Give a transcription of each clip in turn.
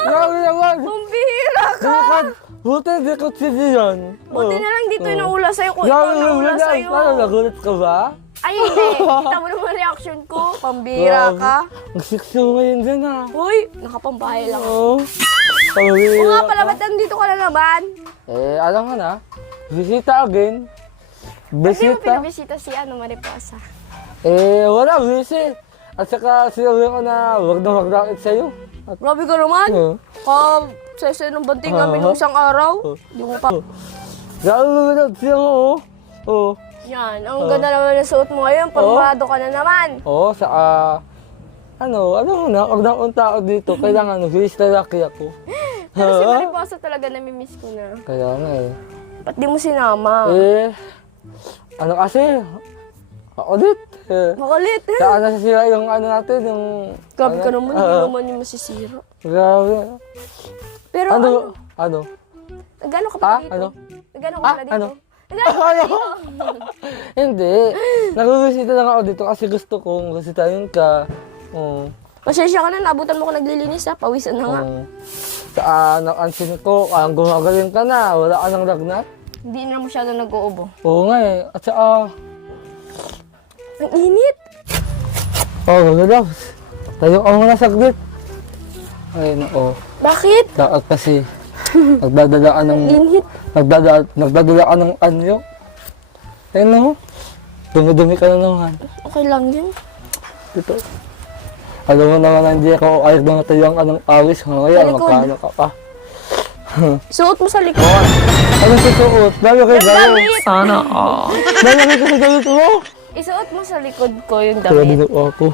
Grabe naman. Pambihira ka. Buti di ko yan. Buti na lang dito yung naula sa'yo kung Grabe ikaw naula naman. sa'yo. Paano, nagulat ka ba? Ay, hindi. Kita mo naman reaction ko. Pambihira ka. Ang sexy mo ngayon dyan ah. Uy, nakapambahay lang. Oo. O Pambihira nga ka. pala, ba't nandito ka na naman? Alam mo na. Bisita again. Kasi mo Bisita. pinabisita si Mariposa. Wala, busy. At saka sinabi ko na wag na mag-rocket sa'yo. At, Grabe ka naman. Sese ng banting namin nung isang araw. Di mo pa. grabe mo na, siya mo, oh. Yan, ang ganda naman ng suot mo ngayon. Formado ka na naman. Oo, ano na, wag na akong tao dito. Kailangan, bilis na laki ako. Pero si Mariposa talaga namimiss ko na. Kaya nga eh. Ba't di mo sinama? Ano kasi, ako dit. Makulit. Saan nasisira yung ano natin, yung... Grabe ka naman, hindi naman yung masisira. Grabe. Pero Ano? nagano ka pa dito? Ano? Nagano ka pala dito? Ano? Nagano ka pala dito? Hindi. Nagbibisita lang ako dito kasi gusto kong bisitahin ka. Pasensya ka na, naabutan mo ko naglilinis ha. Pawisan na nga. Saan ang ansin ko, ang gumagaling ka na, wala ka ng lagnat. Hindi na masyado nag-uubo. Oo nga eh. At saka, Ang init! gagalaw. Tayo ka muna saglit. Ay, Bakit? Dapat kasi, nagdadala ka ng... Init. Nagdadala ka ng anyo. Ayun no? Dumi-dumi ka na naman. Okay lang yun. Dito. Alam mo naman, hindi ako ayos na natayang ka ng awis. Ngayon, Sa likod. magkano ka pa. Suot mo sa likod. Ano susuot? Dami kayo sa'yo. Damit! Sana Dami kayo sa damit mo. Isuot mo sa likod ko yung Patawa damit. din ako.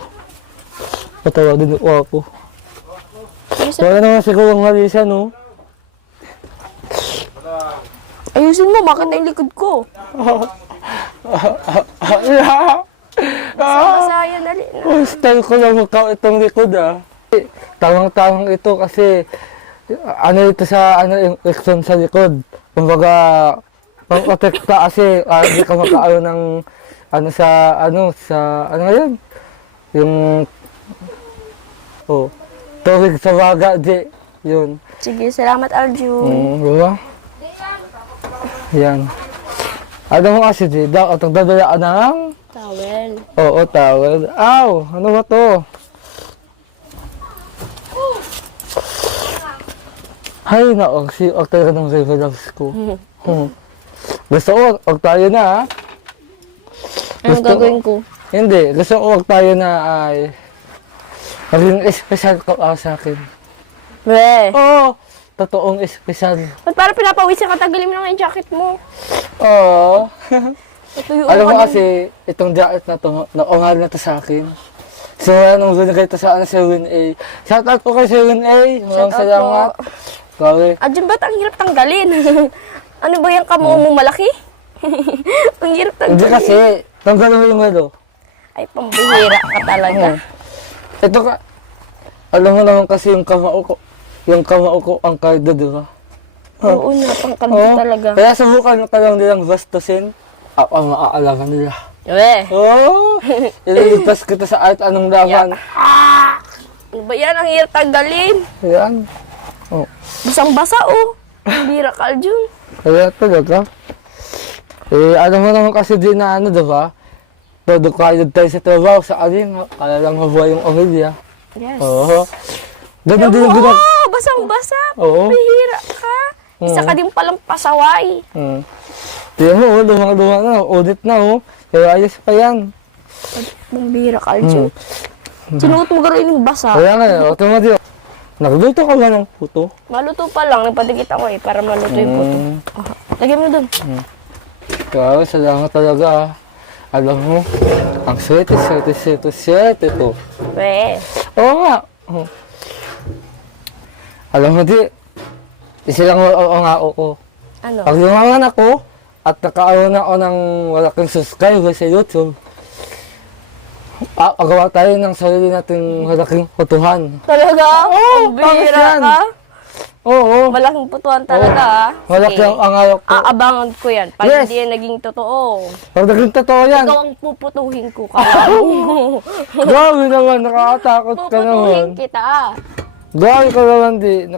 Patawa din ako. Ayusin, Wala naman siguro ang halisa, no? ayusin mo, bakit na yung likod ko? Masaya, dali na. Style ko lang magkao itong likod, ah. Tamang-tamang ito kasi ano ito sa yung action sa likod. Kumbaga, pang-protekta kasi hindi ka makaano ng ano ngayon? Yung tubig sa baga, di. Yun. Sige, salamat Aljun. Diba? Yan. Ano mo kasi, di, dapat nagdadala ka ng... Towel. Oo, tawel. Aw! Ano ba to? Hay na, si talaga ng reverence ko. Gusto ko, wag tayo na ha. Anong gagawin ko? Hindi, gusto ko wag tayo na ay maging espesyal ka sa akin. Be, Oo, totoong espesyal. ba't parang pinapawisan ka, tagalin mo na nga yung jacket mo. Oo. Natuyuan Alam mo ka din. kasi, itong jacket na to, naungal na to sa akin. So, anong binigay to sa 7A. Shoutout po kay 7A. Maraming Shoutout salamat. po. Grabe. Aljun, ba't ang hirap tanggalin? Ano ba yung kamao mo malaki? Ang hirap Hindi tanggalin. kasi, tanggalin mo yung ano. Ay, pambihira ka talaga. Ito ka, alam mo naman kasi yung kamao ko ang kardo, di ba? Oo na, pangkalbo talaga. Kaya subukan ka lang nilang bastusin, ang maaalaman nila. Be, Oo! Ililigtas kita sa art anong laban. ano ba yan? Ang hirap tanggalin. Ayan. Basang-basa, oh. Pambihira ka, Aljun. Kaya talaga. Alam mo naman kasi din na ano, di ba? Todo kayod tayo sa trabaho, sa aling, kaya lang mabuhay yung pamilya. Yes. Oo. Ganun din yung ginag... Oo, basang-basa. Oo. Pambihira ka. Isa ka din palang pasaway. Tignan mo, lumang-luma na, audit na, oh. Kaya ayos pa yan. Pambihira ka, Aljun. Sinuot mo gano'n yung basa. Kaya nga, automatic. Nagluto ka ba ng puto? Maluto pa lang, nagpadikit ako eh, para maluto yung puto. Lagyan mo dun. Grabe, salamat talaga, ah. Alam mo, ang swerte to. We. Oo nga. Alam mo, di, isa lang ang ako ko. Ano? Pag lumangan ako, at nakaroon ako ng malaking subscriber sa YouTube, agawa tayo ng sarili nating malaking putuhan. Talaga? Ang bakit bihira yan? ka. Oo. Malaking putuan talaga, ah. Malaki Sige. ang araw ko. Aabangan ko yan. Pag Yes. hindi yan naging totoo, Pag naging totoo yan, ikaw ang puputuhin ko. Kala mo. grabe naman, nakakatakot ka Puputuhin naman. kita, ah. Gawin ko naman di,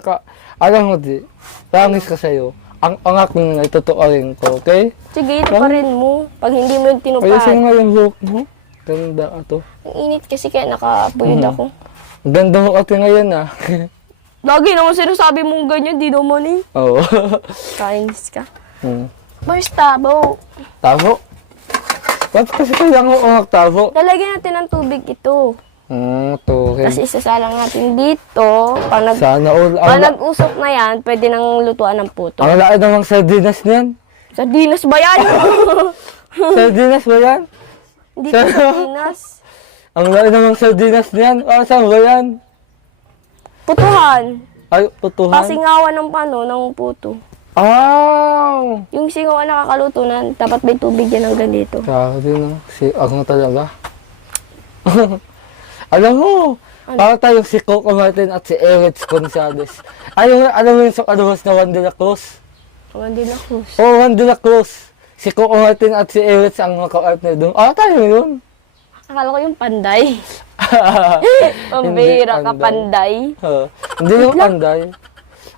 alam mo di, promise ka sa'yo. Ang akong itutuorin ko, okay? Sige, ito pa rin mo. Pag hindi mo yung tinupad. Ayusin mo yung buhok mo. Ganda ka to. Ang init kasi kaya nakapuyod ako. Ang ganda mo kasi ngayon ah. Lagi naman sinasabi mong ganyan, di naman eh. Oo. Kainis ka. Hmm. Where's tabo? Tabo? Ba't kasi kailangan ko tabo? Lalagyan natin ng tubig ito. To. Okay. Kasi isasalang natin dito. Sana all. Pag nag-usok na yan, pwede nang lutuan ng puto. Ang laki namang sardinas niyan. Sardinas ba yan? Sardinas ba yan? Hindi to sardinas. Ang laki namang sardinas niyan. Saan ba yan? Putuhan. Ay, putuhan. Pasingawan ng ng puto. Oh! Yung singawan nakakaluto na, dapat may tubig yan hanggang dito. Grabe no. Ako talaga. Alam mo, para tayong si Coco Martin at si Erich Gonzalez. Alam mo yung sa kalabas na Juan de la Cruz? Juan de la Cruz. Oo, Juan de la Cruz. Si Coco Martin at si Erich ang maka-partner doon. Tayo yun. Akala ko yung panday. Pambira ka, panday. Hindi yung panday.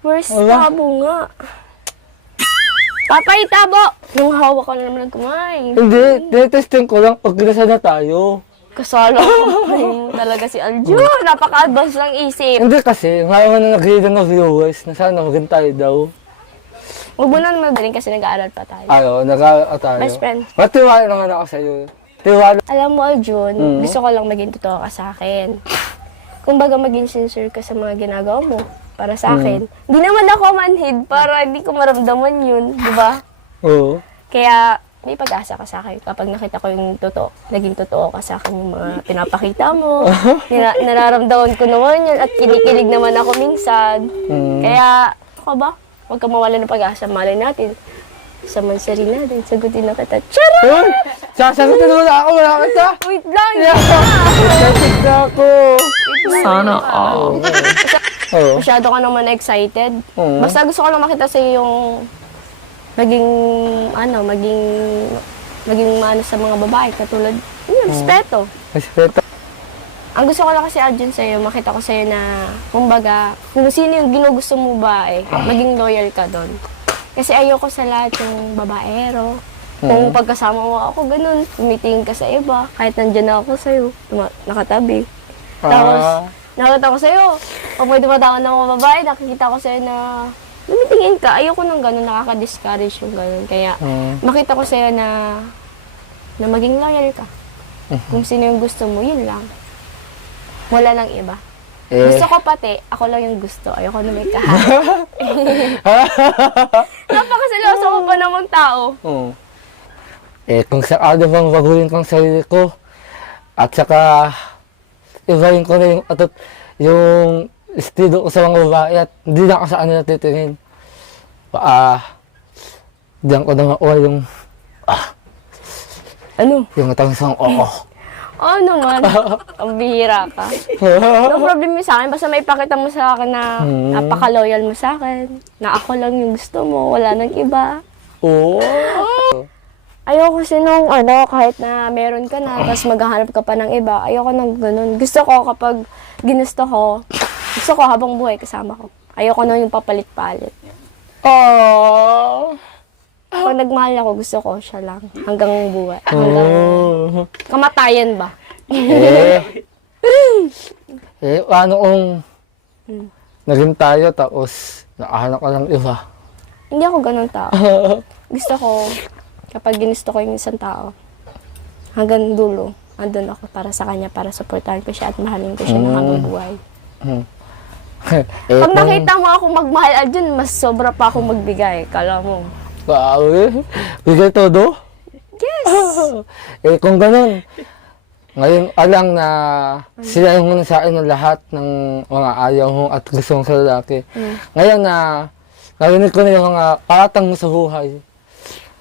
Where's tabo nga? Papay, tabo! Nung hawak ko na naman kumain. Hindi, tinetesting ko lang pag ginasa na tayo. Kasala ko. Ayun talaga si Aljo. Napaka-advance ng isip. Hindi kasi, ngayon na nag-read ng viewers na sana maging tayo daw. Huwag mo na naman galing kasi nag-aaral pa tayo. Nag-aaral tayo. Best friend. Matiwala naman ako sa'yo. Tiwala. Alam mo, Aljun, gusto ko lang maging totoo ka sa akin. Kumbaga maging sincere ka sa mga ginagawa mo para sa akin. Hindi naman ako manhid para hindi ko maramdaman yun, di ba? Oo. Kaya may pag-asa ka sa akin kapag nakita ko yung totoo, naging totoo ka sa akin yung mga pinapakita mo. Nararamdaman ko naman yun at kinikilig naman ako minsan. Kaya, ako ba? Huwag ka mawala ng pag-asa. Malay natin. Sa mansari natin, sagutin na kita. Charot! Uy! Sasagutin mo na ako, wala kita! Wait lang! Excited na ako! Sana all. Oo. Masyado ka naman excited. Oo. Basta gusto ko lang makita sa yung maging maano sa mga babae katulad yung respeto. Respeto. Ang gusto ko lang kasi Arjun sa'yo, makita ko sa'yo na kumbaga kung sino yung ginugusto mo ba maging loyal ka doon. Kasi ayoko sa lahat yung babaero. Kung pagkasama mo ako ganun, tumitingin ka sa iba, kahit nandyan na ako sa'yo, nakatabi. Tapos, nakita ko sa'yo, pag may tumatawan ng mga babae, nakikita ko sa'yo na tumitingin ka. Ayoko nang ganun, nakaka-discourage yung ganun. Kaya, makita ko sa'yo na maging loyal ka. Kung sino yung gusto mo, yun lang. Wala lang iba. Gusto ko pati, ako lang yung gusto. Ayoko na may kaharap. Napakaseryoso ko pa namang tao. Oo. Kung sakali bang baguhin kong sarili ko, at saka ibahin ko na yung estilo ko sa mga babae at hindi na ako sa kanila titingin. Diyan ko na makuha yung yung tangsang oo. Oo naman. Ang bihira ka. No problem yun sa akin. Basta may pakita mo sa akin na napaka-loyal mo sa akin. Na ako lang yung gusto mo. Wala nang iba. Oo. Ayoko kasi nung kahit na meron ka na, tapos maghahanap ka pa ng iba. Ayoko nang ganun. Gusto ko kapag ginusto ko, gusto ko habang buhay kasama ko. Ayoko nang yung papalit-palit. Oh. Pag nagmahal ako, gusto ko siya lang. Hanggang buhay. Hanggang kamatayan ba? Paano kung naging tayo tapos nakahanap ka ng iba? Hindi ako ganun tao. Gusto ko, kapag ginusto ko yung isang tao, hanggang dulo, andun ako para sa kanya, para supportahan ko siya at mahalin ko siya ng hanggang buhay. Pag nakita mo ako magmahal, Arjun, mas sobra pa akong magbigay. Kala mo. Grabe. Bigay todo? Yes! Kung ganun, ngayon alang na sila yung muna sa akin ng lahat ng mga ayaw mo at gusto mong sa lalaki. Ngayon na narinig ko na yung mga paratang mo sa buhay.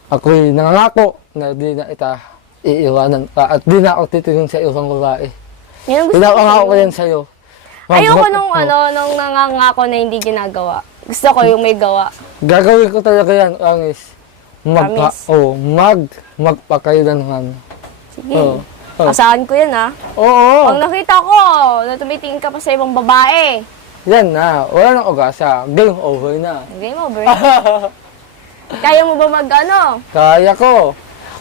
Ako'y nangangako na di na iiwanan ka at di na ako titingin sa ibang babae. Yan ang gusto Pinapangako ko yan sa'yo. Ayoko nung nung nangangako na hindi ginagawa. Gusto ko yung may gawa. Gagawin ko talaga yan, Angis. Promise? Magpakailanman. Sige. Oo. Asahan ko yan, ha? Oo. Pag nakita ko na tumitingin ka pa sa ibang babae, Yan na, wala nang ugasa. Game over na. Game over. Kaya mo ba mag-ano? Kaya ko.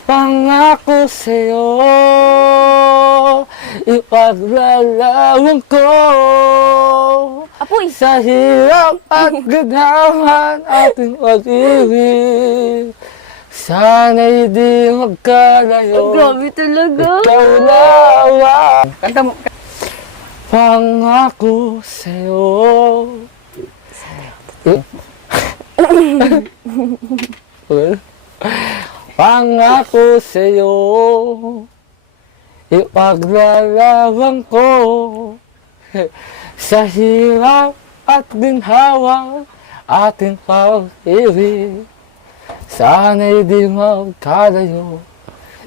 Pangako sa'yo, ipaglalawan ko. Apoy! Sa hirap at ganahan ating pag-ibig. Sana'y di magkalayo. Grabe talaga. Ikaw lawa. Kanta mo. Pangako sa'yo. Well, pangako sa'yo, ipaglalaban ko sa hirap at ginhawa ating pag-ibig. Sana'y di magkalayo,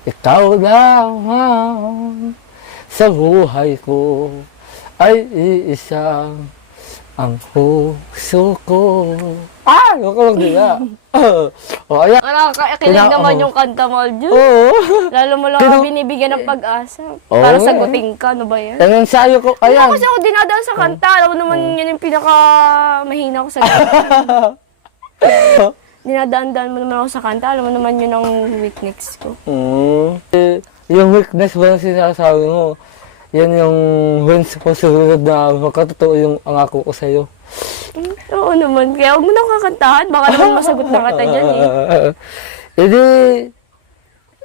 ikaw lamang sa buhay ko ay iisang ang puso ko. Ah! Huwag ko lang nila. O, ayan. Nakakakilig naman yung kanta mo, Aljun. Oo. Lalo mo lang ako binibigyan ng pag-asa. Oo Para nga. sagutin ka, ano ba yan? Ang ensayo ko, Ano ayan. kasi ako dinadaan sa kanta. Alam mo naman yun yung pinaka mahina ko sa kanta. Dinadaan-daan mo naman ako sa kanta. Alam mo naman yun ang weakness ko. Yung weakness ba na sinasabi mo, yan yung wins ko susunod na magkatotoo yung angako ko sa'yo. Oo naman. Kaya huwag mo na ako kakantahan. Baka naman masagot na kita dyan eh. Edi,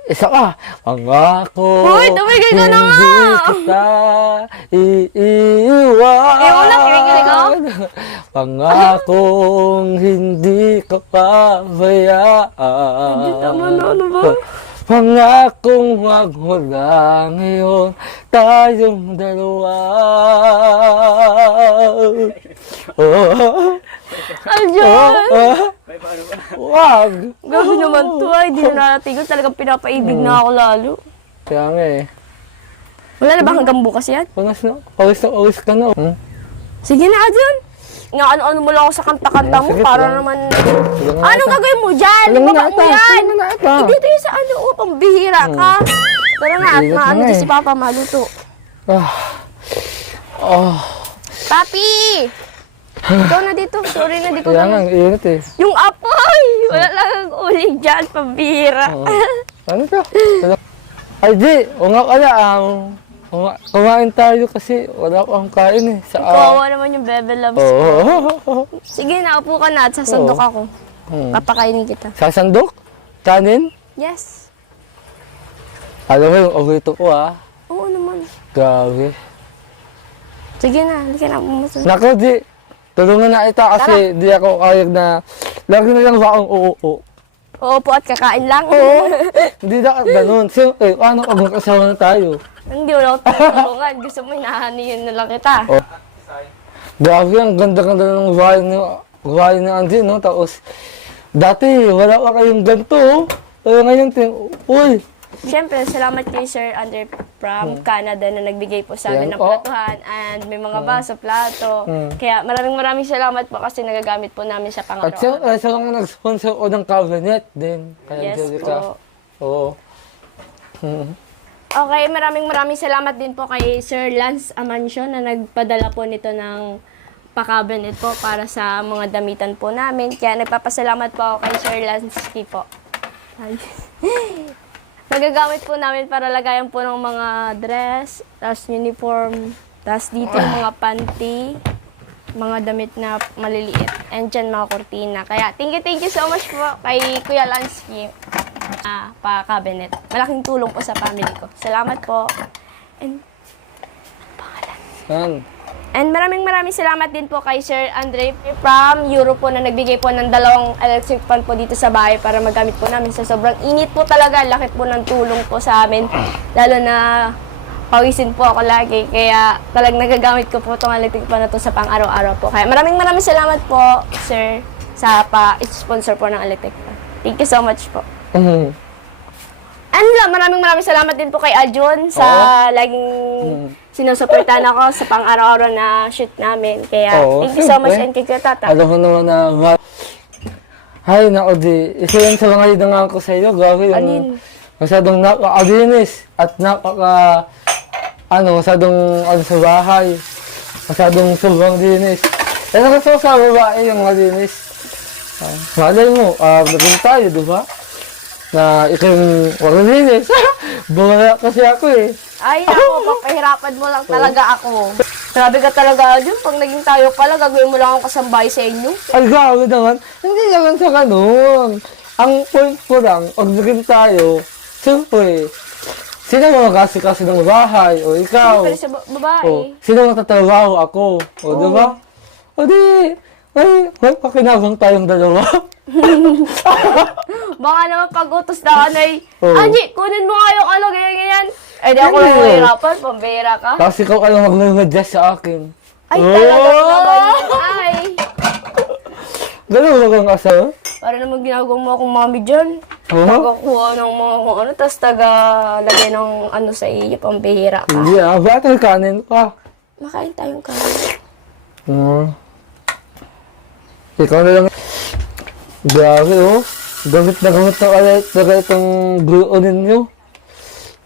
isa ka. Pangako, Uy, tumigil ka na nga! hindi kita iiwan. Eh, wala, kinikilig ako. Pangakong hindi ka pabayaan. Hindi tama na, ano ba? Pangakong magmula ngayon tayong dalawa. Aljun! Wag! Grabe naman to ay. Hindi na natigot. Talagang pinapaibig na ako lalo. Kaya nga eh. Wala na ba hanggang bukas yan? Panas na, awis ka na. Sige na, Aljun. Nga ano-ano mo lang ako sa kanta-kanta mo. Sige, Para sige. naman... Sige nga Anong ata. gagawin mo dyan? Alam mo Ibaba na mo ata. yan. Alam mo na ata. Eh, dito yung sa ano, pambihira ka. Tara na, at Ligot na maano nga dyan eh. si Papa, maluto. Ah. Oh. Papi! Ikaw na dito. Sorry na, dito Kaya nga, na. ang init eh. Yung apoy! Wala lang ang uling dyan, pambihira. Ano ka? Ay di, o nga pala, kumain tayo kasi wala akong kain eh. Sa, Kawawa naman yung bebe loves ko. Oo. Sige na, upo ka na at sasandok ako. Papakainin kita. Sasandok? Kanin? Yes. Alam mo yung overito ko ah. Oo naman. Grabe. Sige na, halika na. Pumasok. Naku di, tulungan na ita kasi di ako kayag na, lagi na lang ba akong oo. Uupo at kakain lang. Hindi na ganun. Siyempre, paano pag magkasama na tayo? Hindi mo na ako tutulungan. Gusto mo, hinahaniyan na lang kita. Oh. Grabe, ang ganda-ganda ng bahay ni Andy, no? Tapos, dati, wala pa kayong ganito, oh. Pero ngayon, uy, Siyempre, salamat kay Sir Andre from Canada na nagbigay po sa amin Yan ng po. platuhan and may mga baso, plato. Kaya maraming salamat po kasi nagagamit po namin sa at pangaraw. sa mga nag-sponsor ko ng cabinet din. Kaya Yes Angelica. po. Oo. Mhm. Okay, maraming salamat din po kay Sir Lance Amancio na nagpadala po nito ng pa-cabinet po para sa mga damitan po namin. Kaya nagpapasalamat po ako kay Sir Lance po. Ay. Nagagamit po namin para lagayan po ng mga dress, tas uniform, tas dito yung mga panty, mga damit na maliliit, and dyan mga kurtina. Kaya thank you so much po kay Kuya Lansky pa-cabinet. Malaking tulong po sa family ko. Salamat po. Yan. And maraming salamat din po kay Sir Andre from Europe po na nagbigay po ng 2 electric fan po dito sa bahay para magamit po namin sa sobrang init po talaga. Laki po ng tulong po sa amin. Lalo na pawisin po ako lagi. Kaya talagang nagagamit ko po itong electric fan na to sa pang-araw-araw po. Kaya maraming salamat po, Sir, sa pa-sponsor po ng electric fan. Thank you so much po. Mhm. And maraming salamat din po kay Aljun sa laging sinusuportahan ako sa pang-araw-araw na shoot namin. Kaya Oo, thank you so much and siyempre. kay Tata. Alam mo naman na, ay, naku di, isa yan sa mga hidangan ko sa iyo, grabe yung Alin? masyadong napaka-alinis at masyadong sa bahay, masyadong sobrang linis. Ano gusto ko sa babae yung malinis? Malay mo, naging tayo, di ba? Na ikaw yung malinis. Bumala kasi ako eh. Ay, ako, papahirapan mo lang talaga ako. Sabi ka talaga, Arjun, pag naging tayo pala, gagawin mo lang akong kasambahay sa inyo. Ay, gawin naman. Hindi naman sa ganun. Ang point ko lang, pag naging tayo, siyempre, sino mo mag-asikaso ng bahay? O ikaw? Pero sa babae. O, sino magtatrabaho? Ako. O, di ba? O di, may pakinabang tayong dalawa. Baka naman pag-utos na anay, Oo. Angie, kunin mo nga yung ano, ganyan. Eh, di ako lang Hindi. mahirapan, pambira ka. Tapos ikaw ka lang mag-adjust sa akin. Ay, Oh! talaga naman. Ay, Ganun ba kang asawa? para naman ginagawa mo akong mami dyan. Oo? Pagkakuha ng mga kung ano, tapos taga-lagay ng ano sa iyo, pambihira ka. Hindi ba't ang kanin pa? Makain tayong kanin. Ikaw na lang. Grabe oh. Gamit na ulit talaga itong gruo ninyo.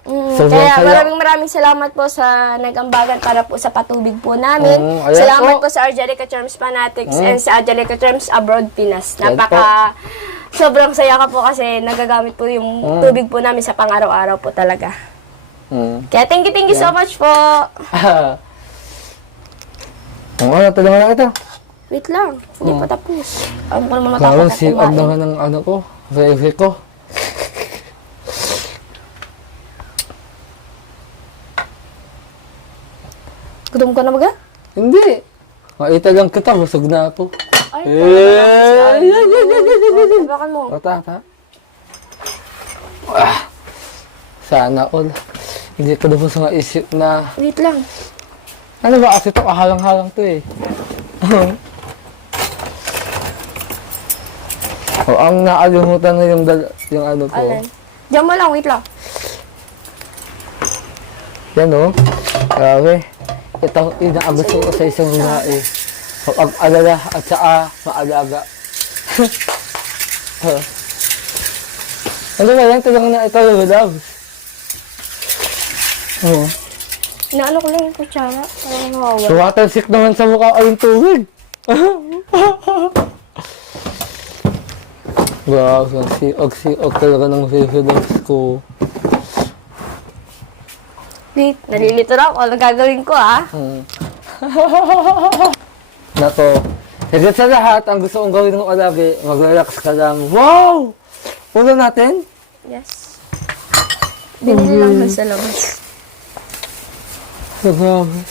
Sobrang Kaya saya. maraming salamat po sa nag-ambagan para po sa patubig po namin. Ayan Salamat po. po sa Angelica Charms Fanatics and sa Angelica Charms Abroad Pinas. Ayan Sobrang saya ka po kasi nagagamit po yung tubig po namin sa pang-araw-araw po talaga. Kaya thank you so much po. Ano, tulungan na kita. Wait lang, hindi pa tapos. Ano ko naman Parang matapos si kumain. naman ng ano ko. Favorite ko. Gutom ka na baga? Hindi. Maita lang kita, busog na ako. Ay, Eh, talaga. Bakan mo. ta. Sana all. Hindi ko dapat sa isip na, Wait lang. ano ba kasi ito, kahalang-halang to eh. O, ang naalimutan na yung ano po. Alin? Diyan mo lang, wait lang. Yan o. Grabe. Ito inaagusto ko sa isang babae. Pag-alala at saka maalaga. Ano ba yan? Tulungan na ito, love. Oo. Inaano ko lang yung kutsara. Parang nawawala. So, water sick naman sa mukha ay yung tubig. Wow, ang siog talaga ng favorite ko. Wait, nalilito na ako. Ano gagawin ko, ah? Nako. Higit sa lahat, ang gusto kong gawin ng alagi, mag-relax ka lang. Wow! Ulo natin? Yes. Binili lang sa labas. Grabe.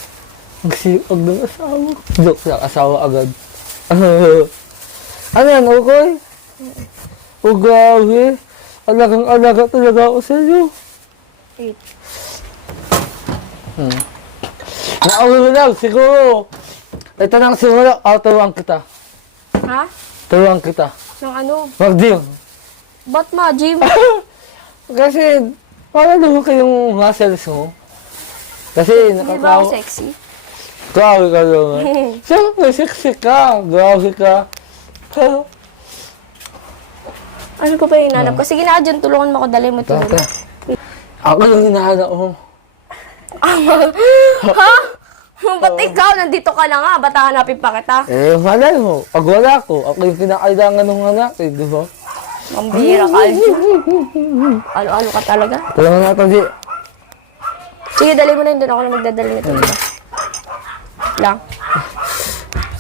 Ang siog ng asawa. Joke lang, asawa agad. Ano yan, okay? Oh, grabe. Alagang-alaga talaga ako sa iyo. Wait. Naulo lang, siguro. Ito nang simula, turuan kita. Ha? Turuan kita. Nang ano? Mag-deal. Ba't ma, Jim? Kasi, para lumaki yung muscles mo. Kasi, Hindi ba ako nakakawa. sexy? Grabe ka naman. Siyempre, sexy ka. Grabe ka. Ano pa ba yung hinanap ko? Sige na, dyan, tulungan mo ako, dali mo tulungan. Dati. Ako yung hinahanap mo. Ha? Ba't ikaw? Nandito ka na nga. Ba't hanapin pa kita? Eh, malay mo. Pag wala ko, ako yung kinakailangan ng anak eh, di ba? Mambira ka, Aljo. Ano-ano ka talaga? Tulungan natin di. Sige, dali mo na yun. Doon ako na magdadali nito. Lang.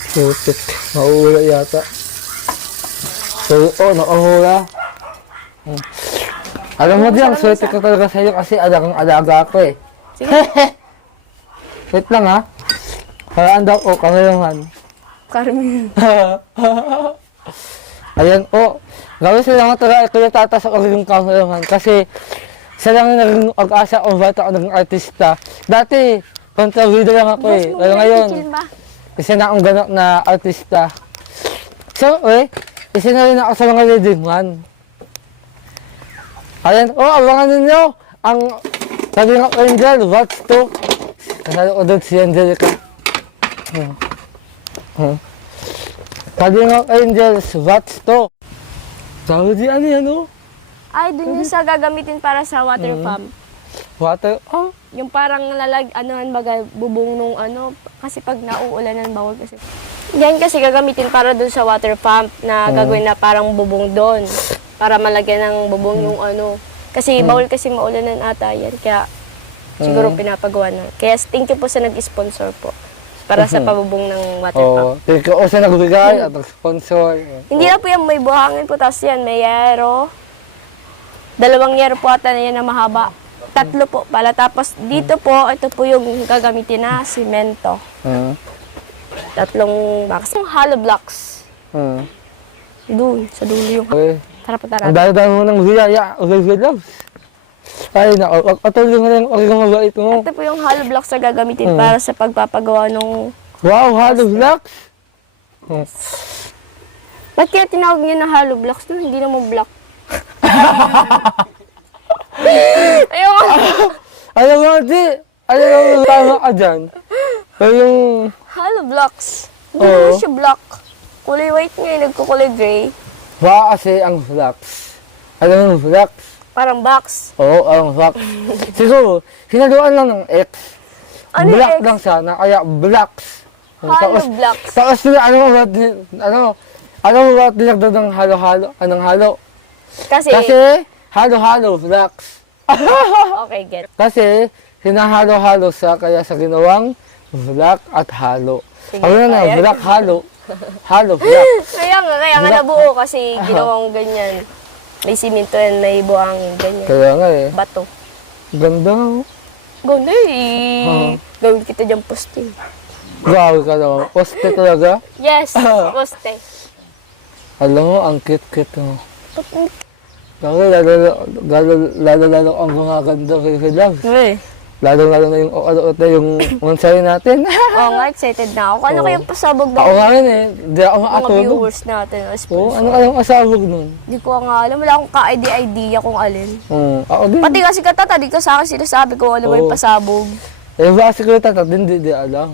Putik. Mauula yata. So, nakahula. Alam mo diyan, swerte ko talaga sa'yo kasi alagang-alaga ako eh. Sige. Wait lang ha. Paraan daw o, kamayaman. Carmen. Ayan o. Gawin sila nga talaga, kuya tata sa yung kamayaman. Kasi, siya lang yung naging ag-asa o bata ako naging artista. Dati, kontrabida lang ako eh. Pero ngayon, isa na akong ganap na artista. So, isa na rin ako sa mga leading man. Ayan, abangan ninyo ang Kalingap Angel, Watch 2. Kasali ko doon si Angelica. Kalingap Angels, Watch 2. Sabi di ano yan o? Ay, dun yung sa gagamitin para sa water pump. Water, Yung parang anuhan baga, bubong nung ano. Kasi pag nauulanan, bawal kasi. Yan kasi gagamitin para dun sa water pump na gagawin na parang bubong doon. Para malagyan ng bubong yung ano. Kasi bawal kasi maulanan ata yan. Kaya siguro pinapagawa na. Kaya thank you po sa nag-sponsor po. Para sa pabubong ng water pump. Oh, thank you sa nagbigay at nag-sponsor. Hindi na po yan may buhangin po. Tapos yan may yero. 2 yero po ata na yan na mahaba. 3 po pala. Tapos dito po, ito po yung gagamitin na simento. 3 box. Yung hollow blocks. Doon, sa dulo yung. Okay. Tara po, Ang tara. dami mo ng biyaya. Okay, loves. Ay, patuloy mo lang. Okay, mabait mo. Ito po yung hollow blocks na gagamitin para sa pagpapagawa ng. Wow, hollow blocks. Ba't kaya tinawag niyo na hollow blocks? No, hindi naman block. Ayun. Alam mo, di. Alam mo, tama ka dyan. Pero yung... Hollow blocks. Hindi naman siya block. Kulay white ngayon, nagkukulay gray. Baka kasi ang blocks. Alam mo, blocks. Parang box. Oo, ang blocks. Siguro, hinaluan lang ng X. Ano Black yung X? lang sana, kaya blocks. Hollow blocks. Tapos sila, ano mo ba dinagdag ng halo-halo? Anong halo? Kasi, Kasi, halo-halo, blocks. okay, get. Kasi, hinahalo-halo sa kaya sa ginawang black at halo. Sige, Ano na, kaya. black, halo. Halo, black. Kaya nga nabuo kasi ginawang ganyan. May simento yan, may buhangin, ganyan. Kaya nga eh. Bato. Ganda oh. Ganda eh. Gawin kita dyan poste. Grabe ka naman. Poste talaga. Yes, poste. Alam mo, ang cute-cute mo. Grabe, lalo ang gumaganda kay Love. Lalo na yung yung mansay natin. Oo nga, excited na ako. Ano kayang pasabog Ako na nga rin eh. Di ako mga makatulog. viewers natin? Oo, ano kayong asabog nun? Di ko nga alam. Wala akong ka-idea kung alin. Ako din. Pati kasi katata, di ka sa akin sinasabi ko ano ba yung Oo. pasabog. Eh, baka si Kuya Tata, di alam.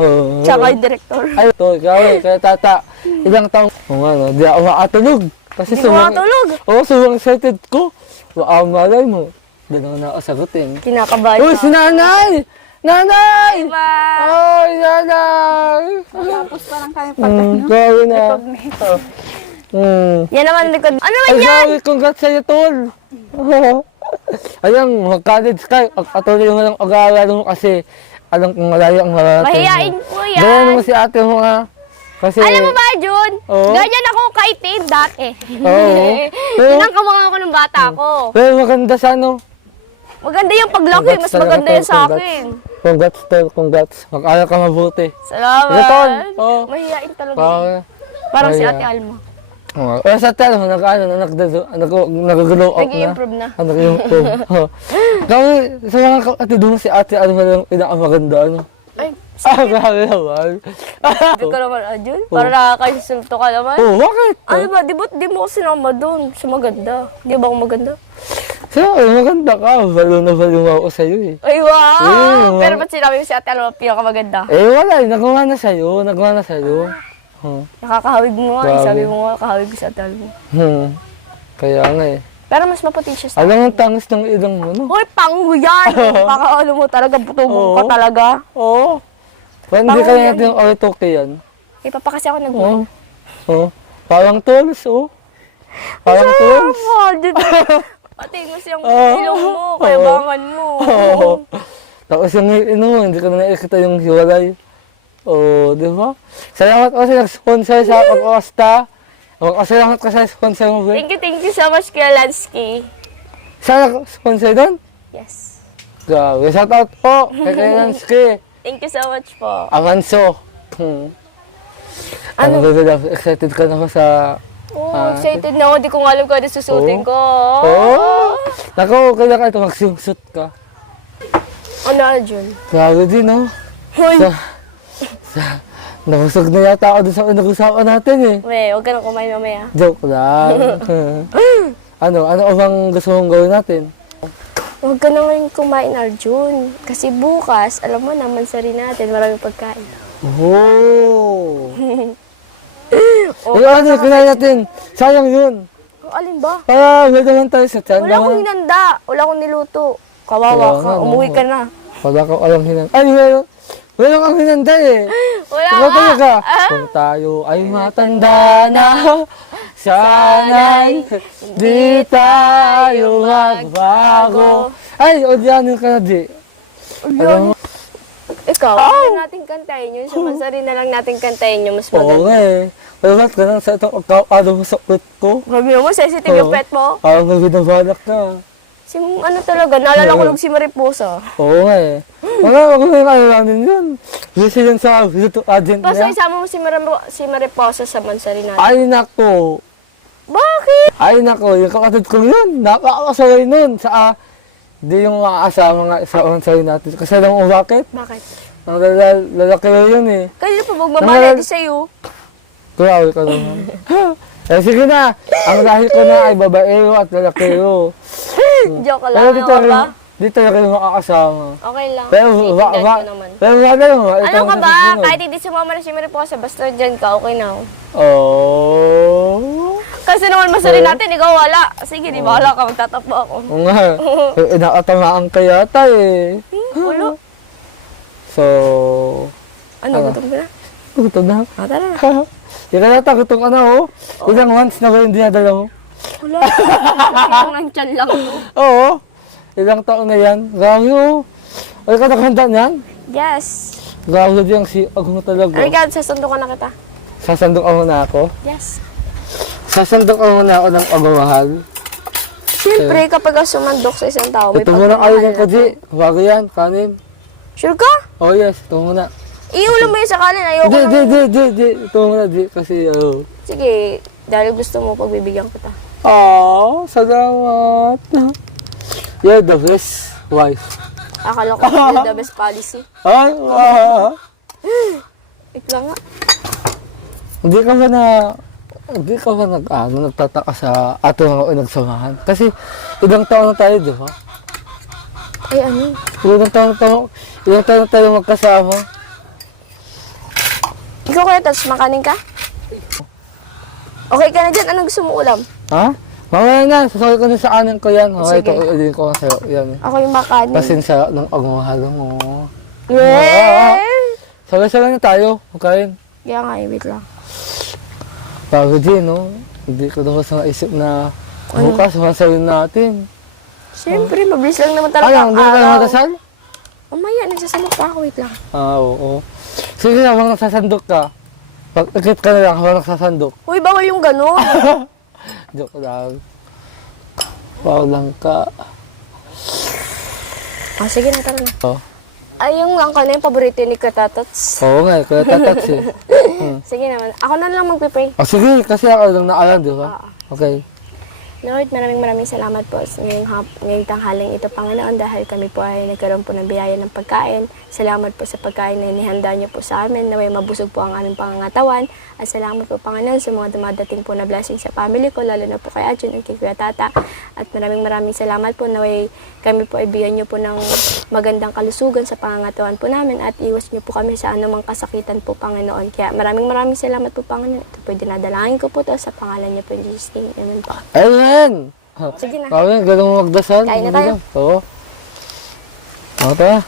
Oo. Tsaka yung director. Ay, ito, ikaw eh, Kuya Tata. Ilang taong, no, di ako makatulog. Kasi Di ko matulog. Oo, sobrang excited ko. Baka malay mo. Doon ako nakasagutin. Kinakabahan Uy, si Nanay! Nanay! Ma! Ay, Nanay! Tapos parang kami Grabe na. Yan naman likod. Ano Ay, man yan? grabe, congrats sa'yo, Tol. Ayun, mag-college ka. Atuloy mo lang pag-aaral mo kasi alam kong malayo ang mararating mo. Mahihain po yan. Ganyan mo si ate mo nga. Kasi, Alam mo ba, Jun? Oo. Ganyan ako kaitim dati. Oo. Pero- Yun ang kamukha ko ng bata ko. pero maganda sa ano. Maganda yung paglaki. Congrats Mas talaga, maganda Tol, yun sa congrats. akin. Congrats, Tol, congrats. Mag-aaral ka mabuti. Salamat. Sige, Tol. Oo. Mahihain talaga. Parang, Parang si Mahiya. Ate Alma. pero sa tel, nag-glow up na. Nag-i-improve na. Nag-i-improve. Kami, sa mga kapatid mo, si ate, ano ba yung pinakamaganda, ano? Ay, Grabe naman. sabi ka naman, Jun. Para nakakainsulto ka naman. Oh, bakit? Ano ba, di mo ko sinama doon sa maganda. Di ba ako maganda? Siyempre, maganda ka. Balo na balo ako sa'yo eh. Ay, wow! Oo. Pero ba't sinabi mo si Ate Alma pinakamaganda? Eh, wala eh. Nagawa na sa'yo. Nagawa na sa'yo. Nakakahawig mo nga. Grabe. Sabi mo nga, kahawig ko si Ate Alma. Kaya nga eh. Pero mas maputi siya sa Alam mo, ang tangis ng ilong mo, no? Hoy, pango yan! Baka ano mo talaga, butubong ka Oo. talaga. Oo. Parang hindi ka Pango na yan. natin yung oritoke yan. Ipa pa kasi ako nag Oo. Oo. Parang tools, oh. Parang tools. Pati mo siyang Oo. ilong mo, kayabangan mo. Oo. Tapos yung mo, hindi ko na nakikita yung hiwalay. Oo, di ba? Salamat kasi nag-sponsor sa Pag-Osta. Salamat ka sa sponsor mo, Bri. Thank you so much, Kuya Lansky. Sana sponsor doon? Yes. Grabe. Shout out po kay Kainansky. Thank you so much po. Avanso. Ano ba excited ka na ako sa... Oh, excited na ako. Di ko nga alam kung ano susutin ko. Oh! Naku, kaya ka ito, mag-swimsuit ka. Ano, Arjun? Grabe din, no? Hoy! Nabusog na yata ako doon sa nag-usapan natin eh. Weh, huwag ka nang kumain mamaya. Joke lang. ano bang gusto mong gawin natin? Huwag ka na ngayon kumain, Arjun. Kasi bukas, alam mo naman sa rin natin, maraming pagkain. Oh! Ano, kinain natin. Sayang yun. Oh, alin ba? Para may naman tayo sa tiyan. Wala akong hinanda. Wala akong niluto. Kaya Kawawa nga, ka. no. Umuwi ka na. Wala ka alam hinan. Ay, meron. Wala kang hinanda eh. Wala Ikaw nga. talaga. Kung tayo ay matanda na, sana'y di tayo magbago. Ay, odyanin ka na di. Alam mo? Ikaw, huwag natin kantayin yun. Sa Mansari na lang natin kantayin yun. Mas Oo maganda. nga eh. Pero ba't ka lang sa itong ano mo sa pet ko? Grabe mo, sensitive yung pet mo. Parang may binabalak na. Si, ano talaga, naalala ko lang si Mariposa. Oo nga eh. Wala, wag mo yung alalanin yun. Busy yan sa video agent Kaso niya. isama mo si Mariposa sa Mansari natin. Ay nako. Bakit? Ay nako, yung kapatid ko yun. Napakasaway nun. Sa di yung makakasama nga sa sa'yo natin. Kasi alam mo bakit? Bakit? Ang lalaki na yun eh. Kasi pa magmamalay sa'yo. Grabe ka naman. Eh sige na. Ang dahil ko na ay babaero at lalakero. Joke Pero lang, dito ako ba? dito na kayo makakasama. Okay lang. Pero Naiintindihan ko naman. pero wala mo. Ano ka ba? Kahit hindi sumama na si Mariposa, basta dyan ka, okay na. Oh. Kasi naman masari natin, ikaw wala. Sige, di ba wala ka, magtatapo ako. Oo nga. Nakatamaan ka yata eh. Ulo. So, Ano, gutom ka na? gutom na. Ah, tara na. Yung nata, gutom ka na oh. Ilang months na ba yung dinadala mo? Wala. Laki ng tiyan lang. Oo. Ilang taon na yan. Grabe oh. Ay ka naghanda niyan? Yes. Grabe din si Agong talaga. Ricardo, sasundukan na kita. Sasandok ako na ako. Yes. Sasandok ako na ako ng pagmamahal. Siyempre, kapag ka sumandok sa isang tao, may Ito muna pagmamahal kayo ng na. kaji. Bago yan, kanin. Sure ka? Oh yes, ito muna. Iulam mo yun sa kanin, ayoko Di, na. di. Ito muna, di. Kasi, Sige, dahil gusto mo, pagbibigyan kita. Oh, salamat. You're the best wife. Akala ko yun the best policy. Ay, Wait lang nga. hindi ka ba nagtataka sa ato mga nagsamahan? Kasi, ilang taon na tayo, di ba? Ay, ano? Ilang taon na tayo magkasama. Ikaw kaya, tapos makanin ka? Okay ka na dyan, anong gusto mo ulam? Ha? Mamaya na, sasakay ko na sa anin ko yan. Okay, Sige. ito, ilin ko sa'yo. Yan. Ako yung makanin. Pasensya ng agmahalo mo. Yeah! Sabay-sabay na tayo. Okay. Kaya nga, wait lang. Bago din, no? Hindi ko daw sa naisip na bukas, masawin natin. Siyempre, mabilis lang naman talaga Ano, ang hindi ka na araw. matasal? Mamaya, nagsasalok pa ako, wait lang. Oo. Sige na, habang nagsasandok ka. Pag-ikit ka na lang habang nagsasandok. Uy, bawal yung gano'n. Joke lang. Wow lang ka. Sige na, tara na. Oh. Ay, yung lang ka na yung paborito ni Katatots. Oo nga, kaya tatats eh. Sige naman. Ako na lang magpipray. O sige, kasi ako lang naalam, di ba? Okay. Lord, maraming salamat po sa ngayong tanghaling ito, Panginoon, dahil kami po ay nagkaroon po ng biyaya ng pagkain. Salamat po sa pagkain na inihanda niyo po sa amin, naway mabusog po ang aming pangangatawan. At salamat po, Panginoon, sa mga dumadating po na blessing sa family ko, lalo na po kay Arjun at kay Kuya Tata. At maraming salamat po, naway kami po ay bigyan niyo po ng magandang kalusugan sa pangangatawan po namin at iwas niyo po kami sa anumang kasakitan po, Panginoon. Kaya maraming salamat po, Panginoon. Ito po dinadalangin ko po to sa pangalan niyo po, in Jesus' name. Amen po. Amen! Sige na. Amen, ganun mo magdasal. Kain na tayo. Oo. Oo, tayo.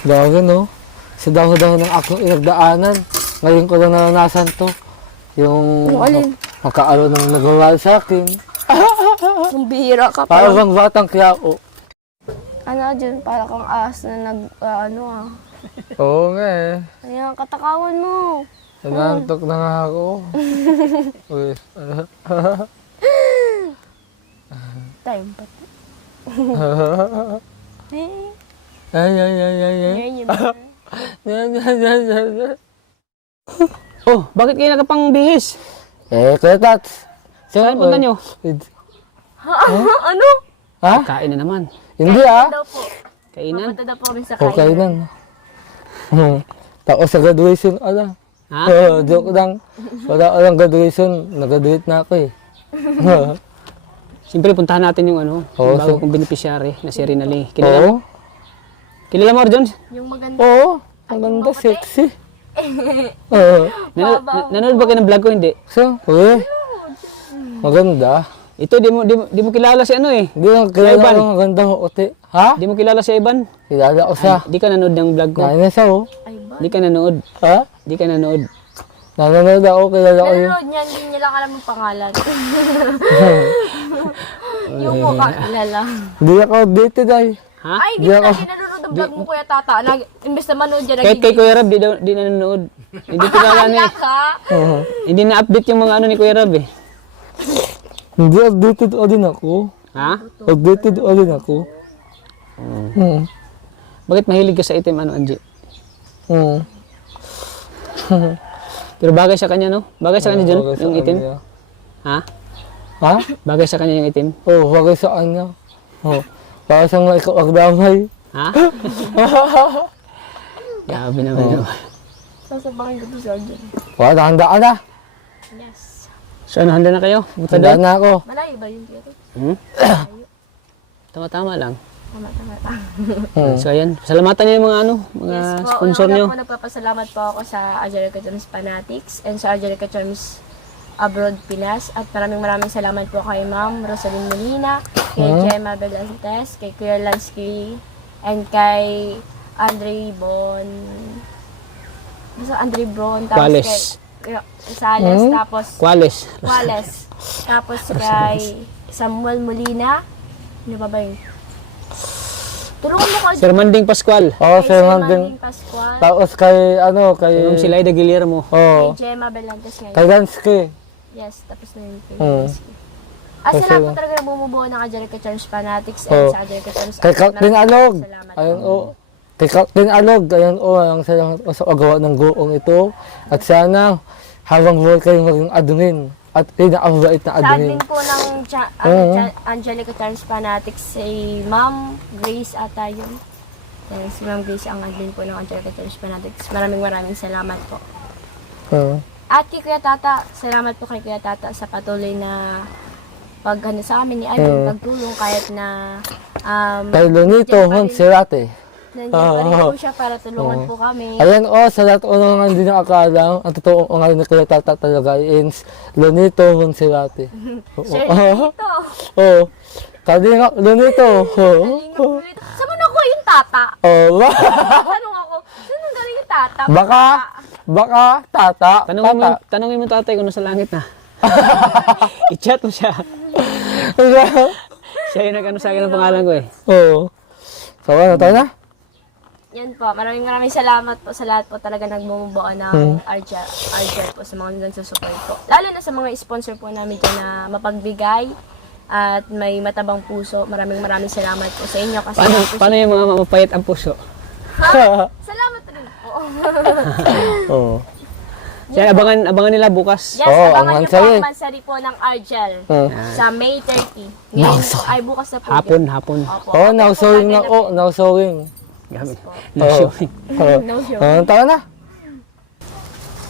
Grabe, no? Sa dahon-dahon ng aking inagdaanan. Ngayon ko lang naranasan to. Yung Yung alin? magkaalo ng nagawal sa akin. Kung bihira ka pa. Para bang batang kiyao. Ano dyan, para kang ahas na Oo nga eh. Ayan, katakawan mo. Nanantok na nga ako. Uy. Time pa. Ay. Yan yun. Yan. Oh, bakit kayo nagpang bihis? Kuya Tats. Saan punta nyo? Ano? Ha? Kain na naman. Hindi ah. Daw po. Kainan? Punta daw po kami sa Okay kainan. nan. Tapos sa graduation, Ha? Joke lang. Wala lang graduation. Nag-graduate na ako eh. Siyempre, puntahan natin yung Oo, yung bago so- kong beneficiary na si Rinalyn. Kilala mo? Oo. Kilala mo, Arjun? Yung maganda. Oo. Ang ganda, sexy. Oo. Nanonood ba kayo ng vlog ko? Hindi. So, maganda. Ito, di mo kilala si ano eh. Hindi lang kilala Ivan. ko ang ganda ko, uti. Ha? Di mo kilala si Ivan. Kilala ko siya. Di ka nanood ng vlog ko. Nain na siya, oh. Ay ba? Di ka nanood. Ha? Di ka nanood. Nanonood ako, kilala ko yun. Nanonood niya, hindi niya lang alam ang pangalan. Yung mukha kilala. Hindi ako updated ay. Ha? Ay, hindi mo na nanonood ang vlog mo, Kuya Tata. Imbes na manood dyan, Kahit kay Kuya Rab, di na nanood. Hindi kilala na eh. ka. Hindi na-update yung mga ano ni Kuya Rab eh. Hindi updated o din ako. Ha? Updated o din ako. Bakit mahilig ka sa itim, ano, Angie? Hmm. Pero bagay sa kanya, no? Bagay sa kanya dyan, Bagay sa yung itim? kanya. Ha? Ha? Bagay sa kanya yung itim? Oo, bagay sa kanya. Oo. Para siyang ikaw agdamay. Ha? Grabe naman yun. Sasabakin ko to sa Arjun. Wala, handaan na. Yes. So ano, handa na kayo? Punta Handaan doon? na ako. Malayo ba yung Kuya Tata? Hmm? Tama-tama lang. Tama. So ayan, salamatan niyo yung mga ano, mga sponsor Una niyo. po, nagpapasalamat po ako sa Angelica Charms Fanatics and sa Angelica Charms Abroad Pinas. At maraming salamat po kay Ma'am Rosalyn Molina, kay Gemma Belantes, kay Kuya Lansky, and kay Andre Bon. Basta Andre Bon, tapos Quales. kay Sales, tapos Quales. Wales. Tapos kay Samuel Molina. Ano ba ba yun? Tulungan mo ko. Sir Manding Pascual. Oo, Kay sir Sir Manding. Manding Pascual. Tapos kay, ano, kay... Yung si Laida Guillermo. Oo. Kay Gemma Belantes ngayon. Kay Dansky. Yes, tapos na yun. Mm. Sa lahat po Kasi- talaga na bumubuo ng Angelica Charms Fanatics and Oo. sa Angelica Charms. Kay Captain Alog. Salamat. Ayun, o. Kay Captain Alog. Ayun, o. Ang salamat o sa paggawa ng goong ito. At sana, habang buhay kayong maging adungin. At pinakabait na Sa adungin. admin po ng Angelica Charms Fanatics, si Ma'am Grace ata yun. Yes, si Ma'am Grace ang admin po ng Angelica Charms Fanatics. Maraming salamat po. Oo. At kay Kuya Tata, salamat po kay Kuya Tata sa patuloy na paghano sa amin ni Ivan, pagtulong kahit na Kay Lonito Honserate. nandiyan pa rin po siya para tulungan po kami. Ayan, o. Sa lahat o naman hindi nakakaalam. Ang totoo o nga ni Kuya Tata talaga is Lonito Honserate. Sir, dito. Oo. Kalingap, Lonito. Oo. Saan mo nakuha yung Tata? Oo. Tanong ako, saan nang galing yung Tata? Baka, Tata. Tanungin mo tatay kung nasa langit na. I-chat mo siya. Siya yung nag-ano sa akin ng pangalan ko eh. Oo. So, ano tayo na? Yan po, maraming salamat po sa lahat po talaga nagmumubuo ng Argel po sa mga nagsusupport po. Lalo na sa mga sponsor po namin dyan na mapagbigay at may matabang puso. Maraming salamat po sa inyo kasi Paano yung mga mapayat ang puso? salamat rin po. Oo. Siya, abangan nila bukas. Yes, Oo, abangan ang niyo po mansari. ang mansari po ng Argel sa May 30. Ngayon Nauso. po, ay bukas na po. Hapon. Opo. Oo, nausawing na o. Nausawing. Gamit. Oo. Oo. No show. Ano tayo na?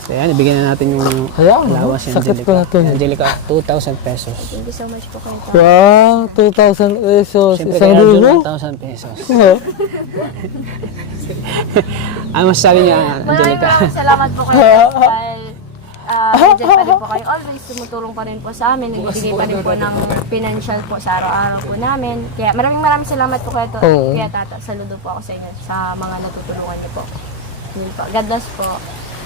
So yan, ibigyan na natin yung Ayan, allowance ni sakit ko na to. Angelica, 2,000 pesos. Thank you so much po kayo. Wow, 2,000 pesos. Siyempre Isang kay Arjun, libo? 1,000 pesos. Oo. Ano masasabi niya, Angelica? Maraming salamat po kayo dahil nandiyan pa rin po kayo. Always tumutulong pa rin po sa amin. Nagbibigay pa rin po ng financial po sa araw-araw po namin. Kaya maraming salamat po kayo. Oo. Kaya Tata, saludo po ako sa inyo sa mga natutulungan niyo po. Yun po. God bless po.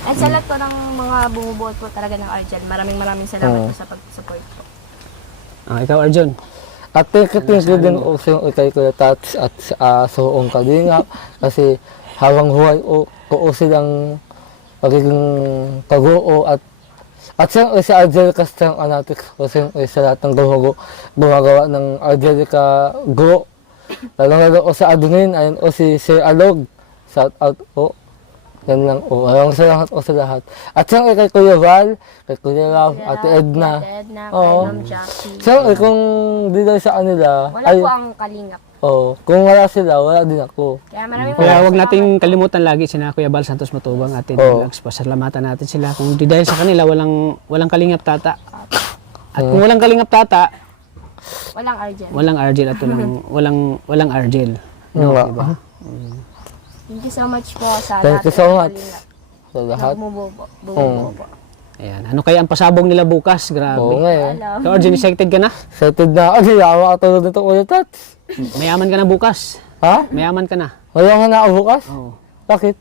At sa lahat po ng mga bumubuo po talaga ng Argel, maraming salamat po sa pag-support po. Ikaw, Arjun. At thank you din o sa kay Kuya Tats at sa Soong Kalingap kasi habang buhay o silang pagiging kaguo at siyempre sa Angelica Strong Fanatics o siyempre sa lahat ng gumagawa ng Angelica Go. Lalo o sa Adunin, ayun o si Sir Alog. Shout out o. Yan lang o. Maraming salamat o sa lahat. At siyempre kay Kuya Val, kay Kuya Ralph, Ate Edna. Ate Edna, Oo. kay Ma'am Jackie. Siyempre kung di dahil sa kanila, Wala po ang kalingap. kung wala sila, wala din ako. Kaya maraming Kaya huwag nating kalimutan lagi sina Kuya Bal Santos Matubang, Ate Oo. Vlogs. Pasalamatan natin sila. Kung di dahil sa kanila, walang kalingap tata. At kung walang kalingap tata, walang Argel. walang Argel at walang Argel. No, Wala. diba? Thank you so much po sa Thank lahat you so ng much kalingap. sa lahat. Bumubuo po. Ayan. Ano kaya ang pasabog nila bukas? Oo Grabe. nga eh. Alam. Ikaw, Arjun, excited ka na? Excited na ako. Yawa ka tulad nito Kuya Tats. Mayaman ka na bukas. Ha? Mayaman ka na. Wala nga na ako bukas? Oo. Bakit?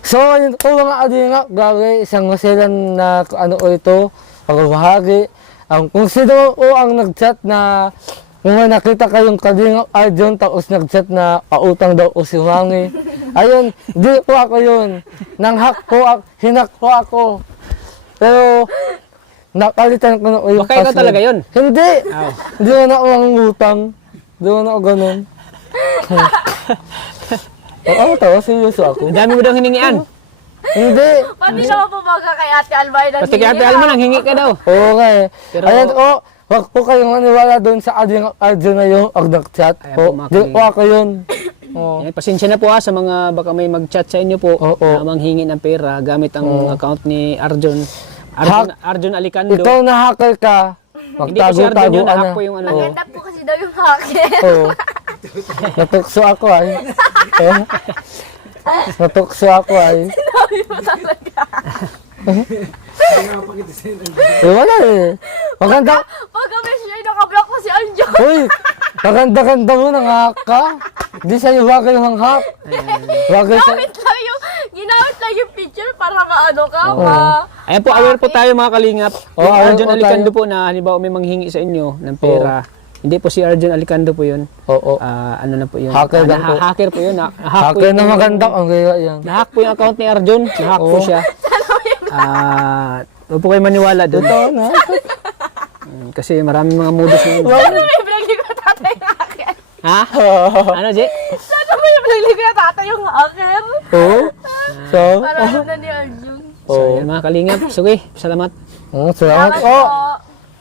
So, yun po mga adinga, gagay, isang masilan na ano o ito, pagbahagi. Kung sino o ang nag-chat na kung may nakita kayong Kalingap Arjun tapos nag-chat na pautang daw o si Wangi. Ayun, di po ako yun. Nanghack po ako, hinak po ako. Pero, napalitan ko na o yung Baka ikaw password. talaga yun? Hindi! Aw. Hindi mo na ako ang utang. Hindi mo na ako ganun. Oo, tawa, seryoso ako. Ang dami mo daw hiningian. Hindi. Pati naman po baga kay Ate Albay na Pati kay Ate Alma nang hingi ka daw. Oo nga eh. Pero- Ayan, wag po kayong maniwala doon sa ading Arjun na yung pag nag-chat. Ayan po, mga Di po ako yun. Oo. Ayan, pasensya na po sa mga baka may mag-chat sa inyo po Oo. na manghingi ng pera gamit ang account ni Arjun. Arjun Alicando. Ikaw na hacker ka. Hindi po si Arjun Magtago-tago yun, ka na. nahack po yung ano. Maganda po kasi daw yung hacker. Oo. Natukso ako ay. Eh? Natukso ako ay. Sabi mo talaga. Wala eh. Maganda. Pag kami siya, nakablock ko si Arjun. Uy, maganda-ganda mo nang hack ka. Di sa'yo bagay yung hack. Bagay sa... Ginamit lang yung picture para maano ka, Ayan po, aware po tayo mga kalingap. Oo, Yung aware Arjun po Alicando tayo. po na halimbawa may manghingi sa inyo ng pera. Hindi po si Arjun Alicando po yun. Oo. Ano na po yun? Hacker lang po. Hacker po yun. Hacker na maganda. Ang gaya yan. Nahack po yung account ni Arjun. Nahack po Oo. siya. Huwag po kayo maniwala doon. Totoo na. Kasi maraming mga modus na yun. Sana may pinagli ko tatay yung hacker. Ha? Ano, Jay? Sana may pinagli ko tatay yung hacker. Oo. So, Para alam na ni Arjun. So, Oo. yan mga kalingap. Sige, salamat. Salamat po.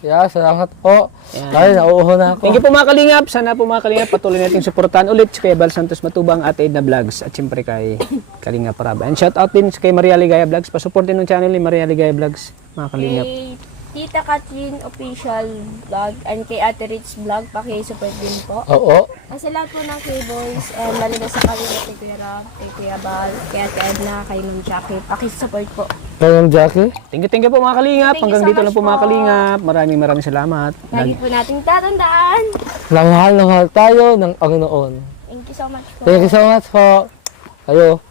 Yeah, salamat po. Ay, nauuho na ako. Thank you po mga kalingap. Sana po mga kalingap patuloy nating suportahan ulit si Kuya Bal Santos Matubang at Edna Vlogs at siyempre kay Kalingap Rab. And shout out din kay Maria Ligaya Vlogs. Pasupport din ng channel ni Maria Ligaya Vlogs mga kalingap. Kay Tita Catherine Official Vlog and kay Ate Rich Vlog, paki-support din po. Oo. Kasi lahat po ng K-Boys and lalo na sa kanila kay Kuya Rab, kay Kuya Bal, kay Ate Edna, kay Ma'am Jackie, paki-support po. Kayong Jackie? Thank you po mga kalingap. Thank you Hanggang so dito much lang po mga po. kalingap. Maraming salamat. Lagi po nating tatandaan. Mahal tayo ng Panginoon. Thank you so much po. Thank you so much po. Ayo.